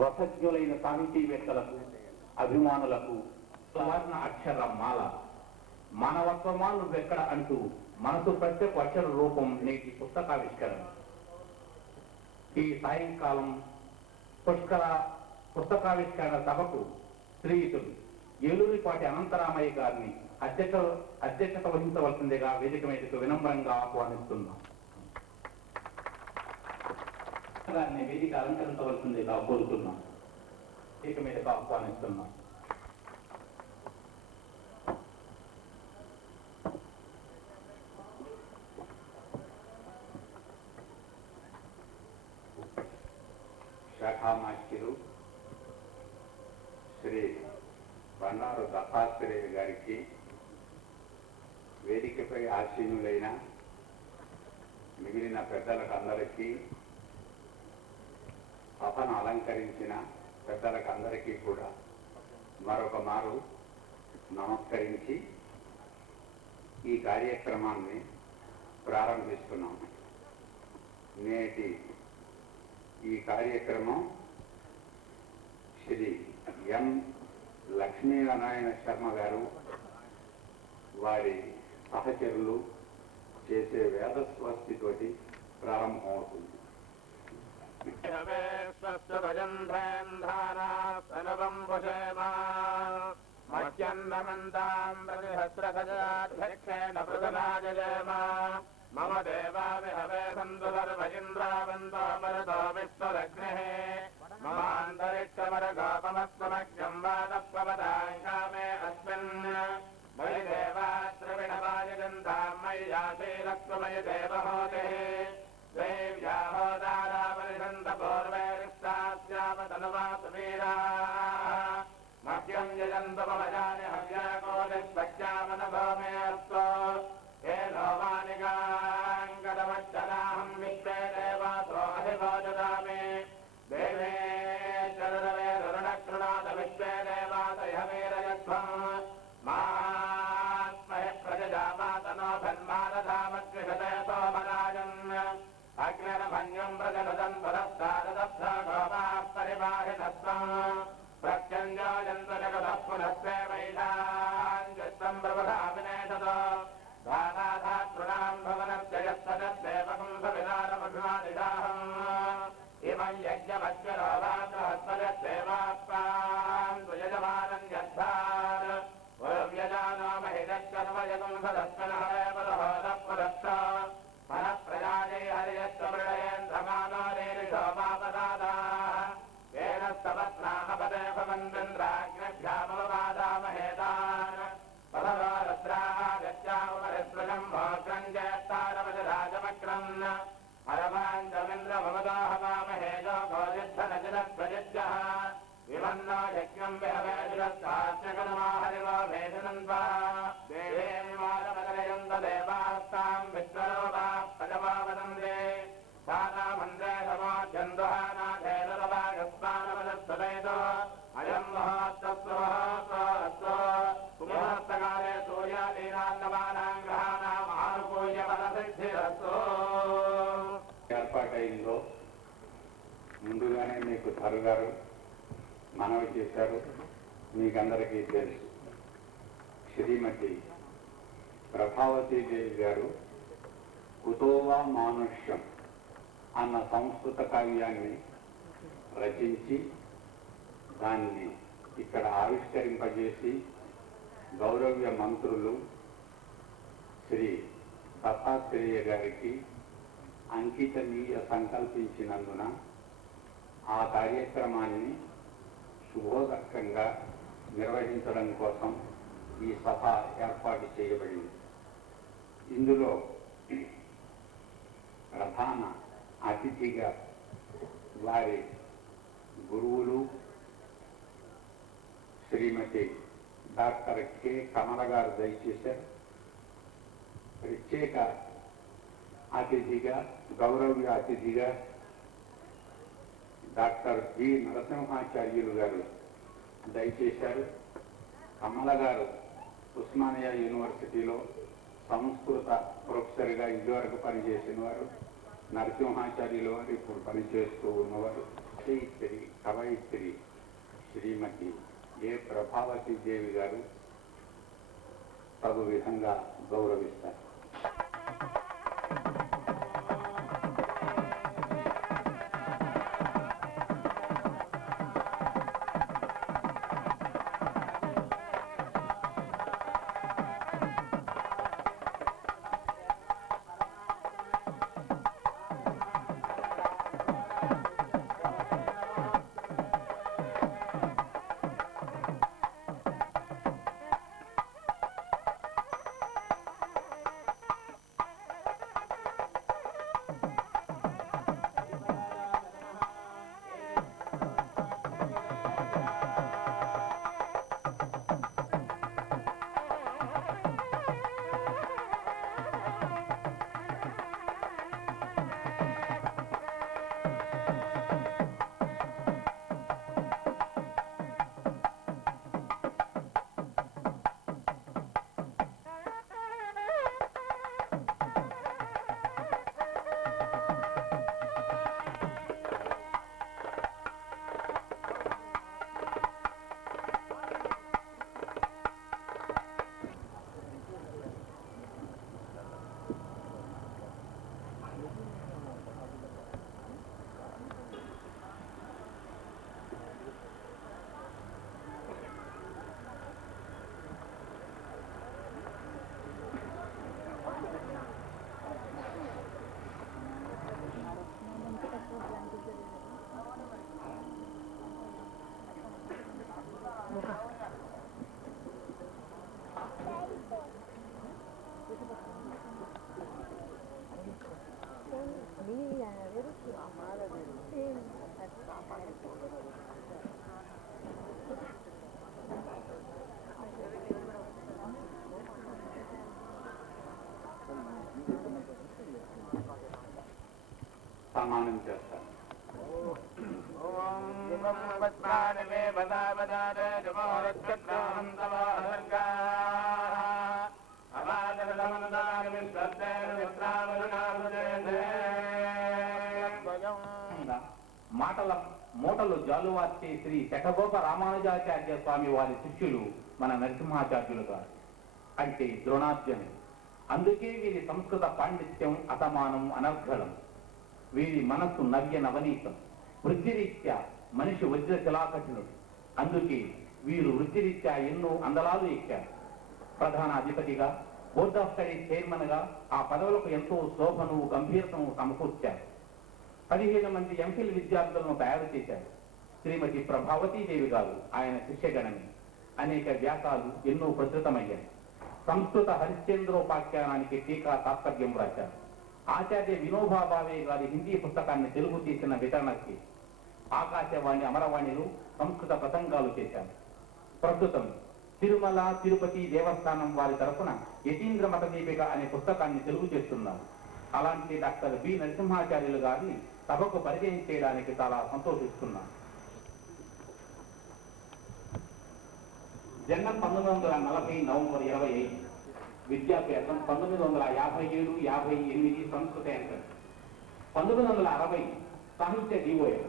రసజ్ఞులైన సాహితీవేత్తలకు అభిమానులకు సువర్ణ అక్షర మాల మానవత్వమాలు వెక్కడ అంటూ మనసు ప్రత్యేక అక్షర రూపం నేటి పుస్తకావిష్కరణ. ఈ సాయంకాలం పుష్కర పుస్తకావిష్కరణ సభకు శ్రీయుతులు ఏలూరిపాటి అనంతరామయ్య గారిని అధ్యక్షత వహించవలసిందిగా వేదిక మీదకు వినమ్రంగా ఆహ్వానిస్తున్నాం. గారిని వేదిక అలంకరించవలసిందిగా కోరుతున్నాం. వేదిక మీదకు ఆహ్వానిస్తున్నాం. శాఖామాత్యులు శ్రీ బండారు దత్తాత్రేయ గారికి, వేదికపై ఆసీనులైన మిగిలిన పెద్దలకు అందరికీ, సభను అలంకరించిన పెద్దలకు అందరికీ కూడా మరొక మారు నమస్కరించి ఈ కార్యక్రమాన్ని ప్రారంభిస్తున్నాం. నేటి ఈ కార్యక్రమం శ్రీ ఎం లక్ష్మీనారాయణ శర్మ గారు వారి సహచరులు చేసే వేదస్వస్తితోటి ప్రారంభమవుతుంది. మమ దేవావిహవే సంతు సర్వయింద్రావంతో మరుతో విశ్వరగ్నిః మమాంతరిక్షమరగోపమస్త్వమఖ్యం వాదప్రవదాంకామే అస్మిన్ మయి దేవాత్రవిణవాయగంధాం మయ్యాశీలక్ష్మయ దేవహోతిః దేవ్యాహోదారావరిషంత పూర్వైరిష్టాస్యామతనువాసువీరాः మహ్యం యజంతు మమ జాని హవ్యాకోదిస్పక్ష్యామనభోమేऽస్తో ఏనోమానికాంగదమచ్చనాహం విశ్వే దేవాసో అధిభోజదామి దేవే చరరవే రుణకృణాత విశ్వే దేవాసయమేరయధ్వం మాత్మహి ప్రజామాతనో ధన్మానధామద్విషతే సోమరాజన్ అగ్నిరమన్యం ప్రజలదం పురస్తారదబ్ధా గోపాః పరివాహినస్వం ప్రత్యంజోయంతు జగతః పునస్వే వైశాంజస్తం ప్రబుధావినేషతో దానాధాతృణాం భవనస్యయస్తదేవకం సవిధానమభిమానిదాహం ఇమం యజ్ఞమజ్ఞరో వాసహస్వదేవాప్పాం త్వయజమానం యద్ధార్ వరవ్యజానో మహిదక్కర్మయగం సదస్మినః బలహోదఃపురస్త మనఃప్రజాయై హరియస్వమృడయేంద్రమానో నీరిషోమాపదాదాః येन स्तवत्नाहपदे भवन्विन्द्राग्निभ्यामववादामहेतान् पदवो रुद्रादित्यामुपरिस्पृशम् भोग्रम् ज्येष्ठारमजराजमक्रम् हरवाञ्चमिन्द्रभवदोहवामहेजो गोजिद्धनजिरध्वजित्यः विमन्नो यज्ञम् विहवेजुरस्ताज्ञकनुमाहरिवो भेदनन्वा देवीमालमकलयन्त देवास्ताम् विश्वरूपाः प्रजवा वदन्ते सानामन्द्रे समाजन्दुहानाथेरवागस्मानवदस्वदैतो अयम् महोत्सवो कुमुहूर्तकाले सूर्यादीनान्नवानाम् ग्रहाणाम् आनुकूल्य फलसिद्धिरस्तु. ఏర్పాటైందో ముందుగానే మీకు ధరగారు మనవి చేశారు. మీకందరికీ తెలుసు. శ్రీమతి ప్రభావతీదేవి గారు కుతోవా మానుష్యం అన్న సంస్కృత కావ్యాన్ని రచించి దాన్ని ఇక్కడ ఆవిష్కరింపజేసి గౌరవ్య మంత్రులు శ్రీ దత్తాత్రేయ గారికి అంకితనీయ సంకల్పించినందున ఆ కార్యక్రమాన్ని శుభోదకంగా నిర్వహించడం కోసం ఈ సభ ఏర్పాటు చేయబడింది. ఇందులో ప్రధాన అతిథిగా వారి గురువులు శ్రీమతి డాక్టర్ కె కమల గారు దయచేశారు. ప్రత్యేక అతిథిగా గౌరవ్య అతిథిగా డాక్టర్ జి నరసింహాచార్యులు గారు దయచేశారు. కమల గారు ఉస్మానియా యూనివర్సిటీలో సంస్కృత ప్రొఫెసర్గా ఇదివరకు పనిచేసిన వారు. నరసింహాచార్యులు వారు ఇప్పుడు పనిచేస్తూ ఉన్నవారు. రచయిత్రి కవయిత్రి శ్రీమతి ఏ ప్రభావతి దేవి గారు తగు విధంగా గౌరవిస్తారు. సన్మానం చేస్తారు. మాటల మూటలు జాలువార్చే శ్రీ శఠగోప రామానుజాచార్య స్వామి వారి శిష్యులు మన నరసింహాచార్యులు గారు అంటే ద్రోణార్జునులు. అందుకే వీరి సంస్కృత పాండిత్యం అసమానం అనర్ఘళం. వీరి మనస్సు నవ్య నవనీతం. వృత్తిరీత్యా మనిషి వజ్ర శిలాకఠినుడు. అందుకే వీరు వృత్తిరీత్యా ఎన్నో అందలాలు ఎక్కారు. ప్రధాన అధిపతిగా, బోర్డ్ ఆఫ్ స్టడీస్ చైర్మన్ గా ఆ పదవులకు ఎంతో శోభను గంభీరతను సమకూర్చారు. 15 మంది ఎంఫిల్ విద్యార్థులను తయారు చేశారు. శ్రీమతి ప్రభావతీదేవి గారు ఆయన శిష్యగణని. అనేక వ్యాసాలు ఎన్నో ప్రచురితమయ్యాయి. సంస్కృత హరిశ్చంద్రోపాఖ్యానానికి టీకా తాత్పర్యం రాశారు. ఆచార్య వినోబా భావే గారి హిందీ పుస్తకాన్ని తెలుగు తీసిన వితరణకి ఆకాశవాణి అమరవాణిలో సంస్కృత ప్రసంగాలు చేశారు. ప్రస్తుతం తిరుమల తిరుపతి దేవస్థానం వారి తరఫున యతీంద్ర మత దీపిక అనే పుస్తకాన్ని తెలుగు చేస్తున్నారు. అలాంటి డాక్టర్ బి నరసింహాచార్యులు గారిని సభకు పరిచయం చేయడానికి చాలా సంతోషిస్తున్నాను. జన్మం 1940 నవంబర్ 25. విద్యాభ్యాసం 1957-58 సంస్కృత యంత్రం. 1960 సాహిత్య డిఓఎల్.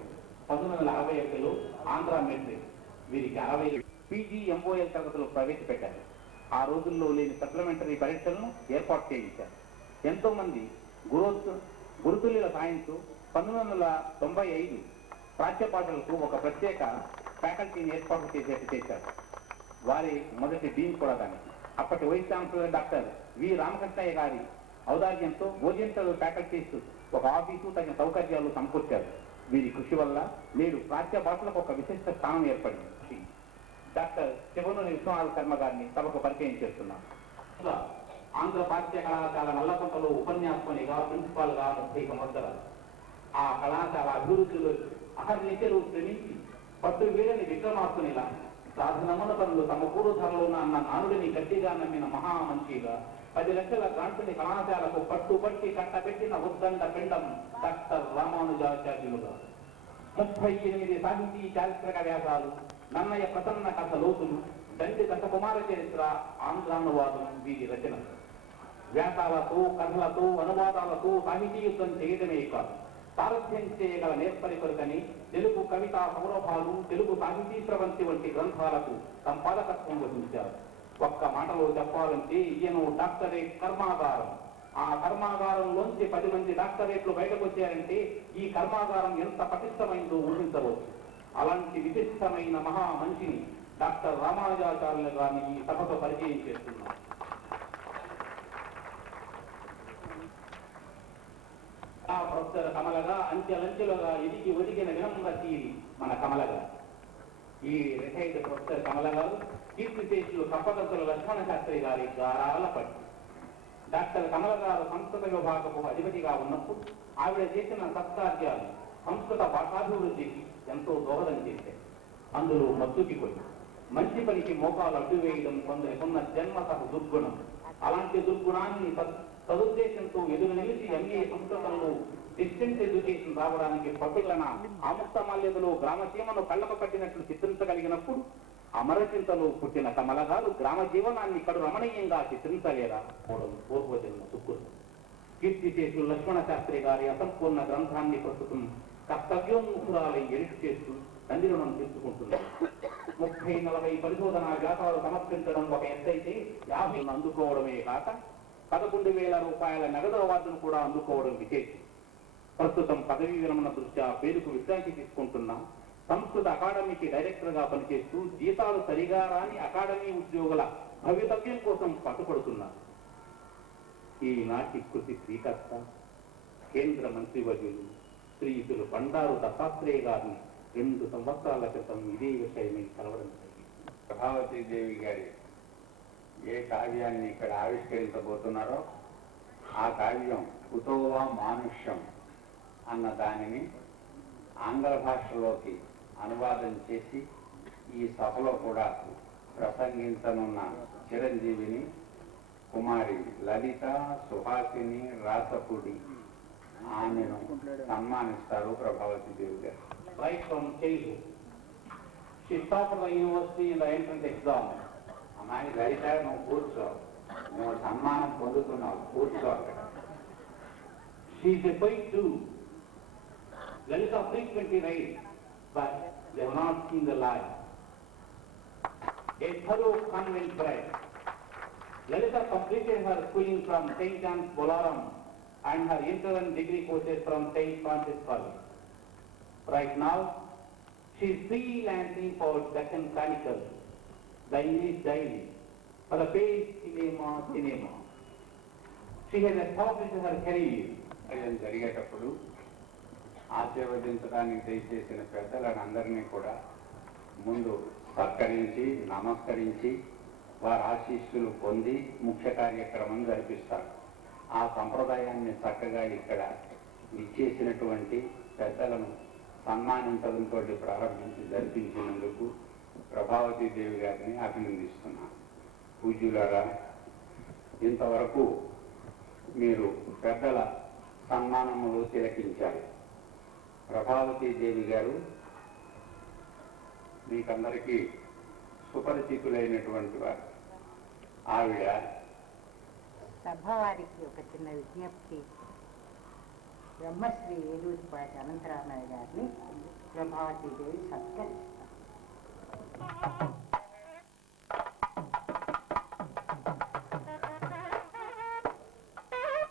1961లో ఆంధ్ర మెట్రిక్. వీరికి 60 పీజీ ఎంఓఎల్ తరగతులు ప్రవేశపెట్టారు. ఆ రోజుల్లో లేని సప్లిమెంటరీ పరీక్షలను ఏర్పాటు చేయించారు. ఎంతో మంది గురుతుల్యుల సాయంతో 1995 ప్రాచ్యపాఠులకు ఒక ప్రత్యేక ఫ్యాకల్టీని ఏర్పాటు చేశారు. వారి మొదటి డీన్ కూడా దానికి. అప్పటి vice chancellor doctor V Ramakrishnaiah గారి ఔదార్యంతో ఓరియంటల్ ఫ్యాకల్టీస్ ఒక ఆఫీసు, తగిన సౌకర్యాలు సమకూర్చారు. వీరి కృషి వల్ల నేడు ప్రాచ్యపాఠులకు ఒక విశిష్ట స్థానం ఏర్పడింది. డాక్టర్ శివనూరి విశ్వనాథ శర్మ గారిని సభకు పరిచయం చేస్తున్నాం. ఆంధ్ర పాఠ్య కళాశాల నల్లకొండలో ఉపన్యాసకునిగా, ప్రిన్సిపాల్ గా 30 సంవత్సరాలు. ఆ కళాశాల అభివృద్ధిలో అహర్నిశలు శ్రమించి పట్టు వీడని విక్రమార్కునిలా సాధనముల పనులు తమ కూడు ధరలో అన్న నానుడిని గట్టిగా నమ్మిన మహామంచిగా 10 లక్షల గ్రాంటుని కళాశాలకు పట్టుబట్టి కట్టబెట్టిన ఉద్దండ పిండం డాక్టర్ రామానుజాచార్యులుగా 38 సాహితీ చారిత్రక వ్యాసాలు, నన్నయ్య ప్రసన్న కథ లోతులు, దండి దశకుమార చరిత్ర, ఆంధ్రానువాదం వీరి రచన. వ్యాసాలతో, కథలతో, అనువాదాలతో సాహితీ యుద్ధం చేయడమే కాదు, సారథ్యం చేయగల నేర్పరికొరకని తెలుగు కవితా సౌరభాలు, తెలుగు సాహితీ ప్రవంతి వంటి గ్రంథాలకు సంపాదకత్వం వహించారు. ఒక్క మాటలో చెప్పాలంటే ఈయన డాక్టరేట్ కర్మాగారం. ఆ కర్మాగారంలోంచి 10 మంది డాక్టరేట్లు బయటకు వచ్చారంటే ఈ కర్మాగారం ఎంత పటిష్టమైందో ఊహించవచ్చు. అలాంటి విశిష్టమైన మహా మనిషిని డాక్టర్ రామానుజాచార్యులు గారిని ఈ సభకు పరిచయం చేస్తున్నారు. ప్రొఫెసర్ కమలగా అంచెలంచెలుగా ఎదిగి ఒదిగిన వినమ్రశీలి మన కమలగా. ఈ రిటైర్డ్ ప్రొఫెసర్ కమల గారు కీర్తిశేషులు కప్పగంతుల లక్ష్మణ శాస్త్రి గారి గారాల పట్టి. డాక్టర్ కమల గారు సంస్కృత విభాగపు అధిపతిగా ఉన్నప్పుడు ఆవిడ చేసిన సత్కార్యాలు సంస్కృత భాషాభివృద్ధికి ఎంతో దోహదం చేశాయి. అందులో మత్తుకి పోయి మంచి పనికి మోకాలు అడ్డు వేయడం కొందరికున్న జన్మత దుర్గుణం. అలాంటి దుర్గుణాన్ని సదుద్దేశంతో ఎదురు నిలిచి ఎంఏ సంస్కృతంలో డిస్టెన్స్ ఎడ్యుకేషన్ రావడానికి పట్టుదలన ఆముక్తమాల్యతలో గ్రామసీమను కళ్ళకు పట్టినట్లు చిత్రించగలిగినప్పుడు అమరచింతలో పుట్టిన కమల గారు గ్రామ జీవనాన్ని కడు రమణీయంగా చిత్రించలేరా పోవడం పూర్వజన్మ సుకృతం. కీర్తిశేషులు లక్ష్మణ శాస్త్రి గారి అసంపూర్ణ గ్రంథాన్ని ప్రస్తుతం కర్తవ్యోన్ముఖురాలై ఎడిట్ చేస్తూ తండ్రి రుణం తీర్చుకుంటున్నారు. 30-40 పరిశోధనా వ్యాసాలు సమర్పించడం ఒక ఎత్తైతే 50 అందుకోవడమే కాక 11,000 రూపాయల నగదు అవార్డును కూడా అందుకోవడం విశేషం. ప్రస్తుతం పదవీ విరమణ దృష్ట్యా పేరుకు విశ్రాంతి తీసుకుంటున్న సంస్కృత అకాడమీకి డైరెక్టర్ గా పనిచేస్తూ జీతాలు సరిగా రాని అకాడమీ ఉద్యోగుల భవితవ్యం కోసం పట్టుపడుతున్నారు. ఈనాటి కృతి శ్రీకర్త కేంద్ర మంత్రివర్యులు శ్రీయుతులు బండారు దత్తాత్రేయ గారిని 2 సంవత్సరాల క్రితం ఇదే విషయమై కలవడం జరిగింది. ప్రభావతీదేవి గారి ఏ కావ్యాన్ని ఇక్కడ ఆవిష్కరించబోతున్నారో ఆ కావ్యం కుతోవా మానుష్యం అన్న దానిని ఆంగ్ల భాషలోకి అనువాదం చేసి ఈ సభలో కూడా ప్రసంగించనున్న చిరంజీవిని కుమారి లలిత సుహాసిని రాసపూడి ఆమెను సన్మానిస్తారు ప్రభావతీదేవి గారు. Right from childhood, she topped the university in the entrance exam. అమ్మాయి లలిత నువ్వు కూర్చో, నువ్వు సన్మానం పొందుతున్నావు, కూర్చో. She is a poet too. Lalita frequently writes, but they have not seen the light. A thorough convent bred. Lalita completed her schooling from St. John's Bolaram and her interim degree courses from St. Francis College. Right now, she is freelancing for Deccan Chronicle, the English daily, for the page cinema. She has established her career. జరిగేటప్పుడు ఆశీర్వదించడానికి దయచేసిన పెద్దలను అందరినీ కూడా ముందు సత్కరించి నమస్కరించి వారి ఆశీస్సులు పొంది ముఖ్య కార్యక్రమం జరిపిస్తారు. ఆ సంప్రదాయాన్ని చక్కగా ఇక్కడ ఇచ్చేసినటువంటి పెద్దలను సన్మానించడంతో ప్రారంభించి జరిపించినందుకు ప్రభావతీదేవి గారిని అభినందిస్తున్నాను. పూజ్యులారా, ఇంతవరకు మీరు పెద్దల సన్మానములు తిలకించారు. ప్రభావతీదేవి గారు మీకందరికీ సుపరిచితులైనటువంటి వారు. ఆవిడ సభవారికి ఒక చిన్న విజ్ఞప్తి. బ్రహ్మశ్రీ ఏలూరిపాటి అనంతరామయ్య గారిని ప్రభావతీదేవి సత్కరిస్తారు.